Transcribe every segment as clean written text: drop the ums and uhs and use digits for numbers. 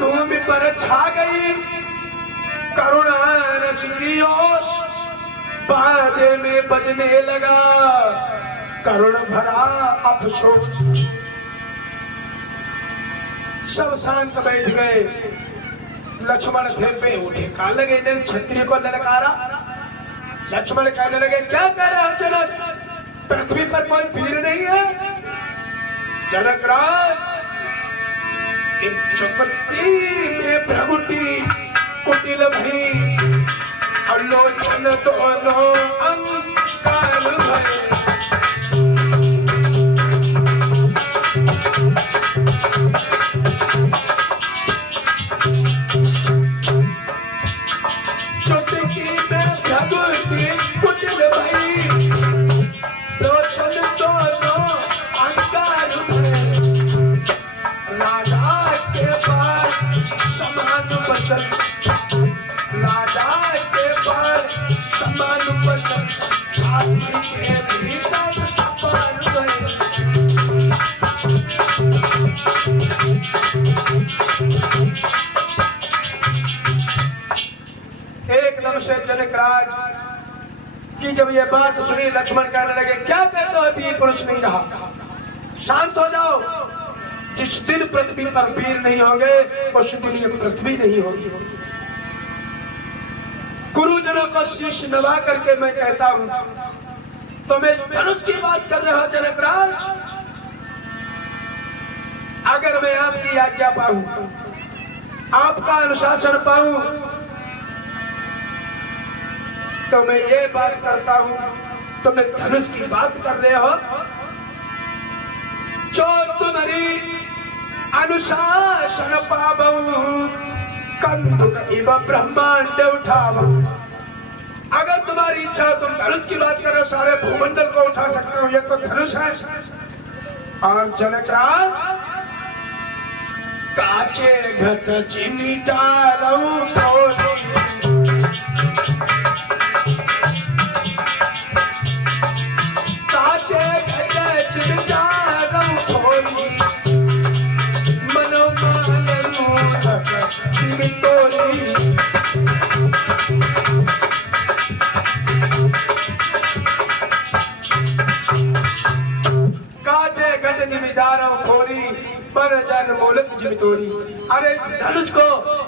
भूमि पर छा गई करुणा रस की ओस, बाजे में बजने लगा करुण भरा अफसोस। सब शांत बैठ गए। लक्ष्मण फिर पे उठे, कहा लगे इधर क्षत्रिय को ललकारा। लक्ष्मण कहने लगे क्या कह रहा है जनक, पृथ्वी पर कोई वीर नहीं है? जनक राज चुपती में प्रगुटी कुटिल भी अलोचन दोनों अंकार भरे। एकदम से जनकराज की जब ये बात सुनी, लक्ष्मण कहने लगे क्या कहते हो, अभी पुरुष नहीं रहा, शांत हो जाओ। जिस दिन पृथ्वी पर वीर नहीं होंगे उस दिन ये पृथ्वी नहीं होगी। गुरुजनों को शीश नवा करके मैं कहता हूं, तुम इस धनुष की बात कर रहे हो जनकराज, अगर मैं आपकी आज्ञा पाऊं, आपका अनुशासन पाऊं, तो मैं ये बात करता हूं, तुम धनुष की बात कर रहे हो, जो तुम्हारी अनुशासन पावूं कंदुक इव ब्रह्मांड उठावूं। अगर तुम्हारी इच्छा, तुम धनुष की बात करो, सारे भूमंडल को उठा सकते हो, ये तो धनुष है। और जनकराज काचे घट चीनी डालूं पर जन मूलक जिमितोरी। अरे धनुष को,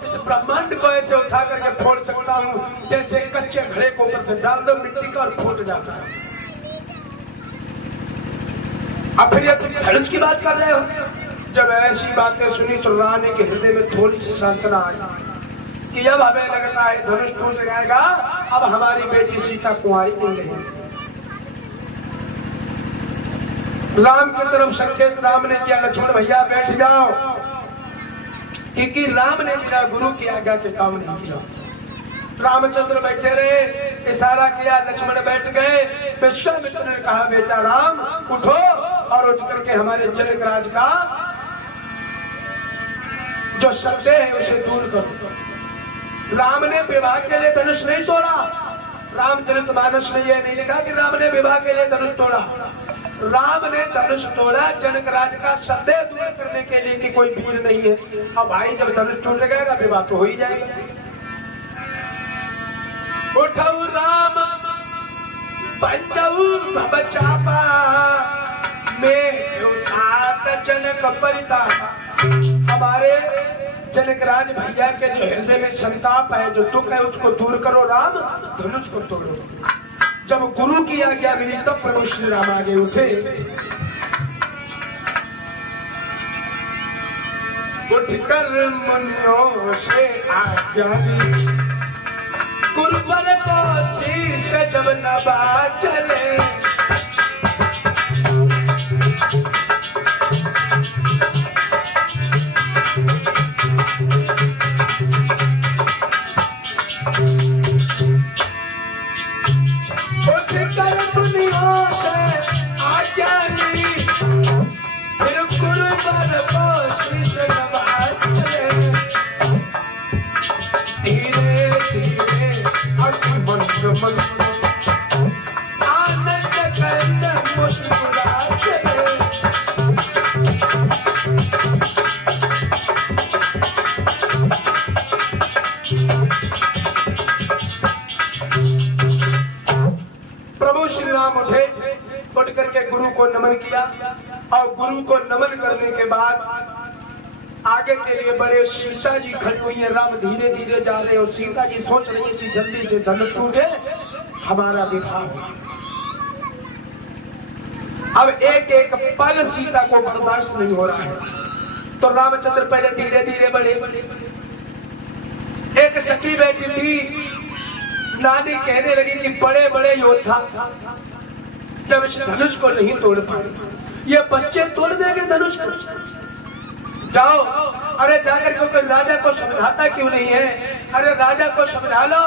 इस ब्रह्मांड को ऐसे उठा करके फोड़ सकता हूँ जैसे कच्चे घड़े को ऊपर से डाल दो मिट्टी का और फूट जाता है। अब फिर ये तुम धनुष की बात कर रहे हो। जब ऐसी बातें सुनी तो रानी के हृदय में थोड़ी सी सांत्वना आई कि अब हमें लगता है धनुष टूट जाएगा, अब हमारी बेटी सीता कुंवारी नहीं रहेगी। राम की तरफ संकेत राम ने किया, लक्ष्मण भैया बैठ जाओ, क्योंकि राम ने बिना गुरु की आज्ञा के काम नहीं किया। रामचंद्र बैठे रहे, इशारा किया, लक्ष्मण बैठ गए। विश्वामित्र ने कहा बेटा राम उठो और उठ करके हमारे जनकराज का जो संदेह है उसे दूर करो। राम ने विवाह के लिए धनुष नहीं तोड़ा। रामचरितमानस में यह नहीं लिखा कि राम ने विवाह के लिए धनुष तोड़ा। राम ने धनुष तोड़ा जनकराज का संदेह दूर करने के लिए कि कोई वीर नहीं है। अब भाई जब धनुष टूट जाएगा विवाह तो हो ही जाएगा। उठऊ राम पंचऊ भव चापा में उठात जनक परितापा। हमारे जनकराज भैया के जो हृदय में संताप है, जो दुख है, उसको दूर करो राम, धनुष को तोड़ो। जब गुरु की आज्ञा मिली तब प्रभु श्री राम आगे उठे। उठकर मुनियों से आज्ञा ली, गुरुवर को शीश जब नवा चले। आनंद को नमन किया और गुरु को नमन करने के बाद आगे के लिए बड़े सीता जी खड़ी हुई है। राम धीरे धीरे जा रहे और सीता जी सोच रही है कि जल्दी से धनुष टूटे हमारा विवाह हो। अब एक एक पल सीता को बर्दाश्त नहीं हो रहा है, तो रामचंद्र पहले धीरे धीरे बढ़े। एक सखी बैठी थी, नानी कहने लगी कि बड़े बड़े योद्धा जब इस धनुष को नहीं तोड़ पाए, ये बच्चे तोड़ देंगे धनुष को। जाओ, अरे जाकर के कोई राजा को समझाता क्यों नहीं है? अरे राजा को समझा लो।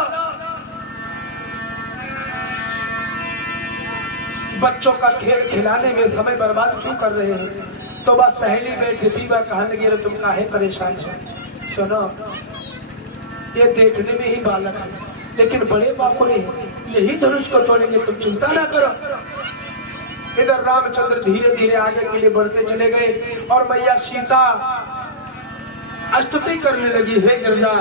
बच्चों का खेल खिलाने में समय बर्बाद क्यों कर रहे हैं? तो बस सहेली बैठी थी, वह कहने लगी अरे तुम काहे परेशान हो? सुनो, ये देखने में ही बालक है, लेकिन बड़े बापू ने यही धनुष को तोड़ेंगे, तुम चिंता ना करो। इधर रामचंद्र धीरे धीरे आगे के लिए बढ़ते चले गए और मैया सीता स्तुति करने लगी, हे गिरजा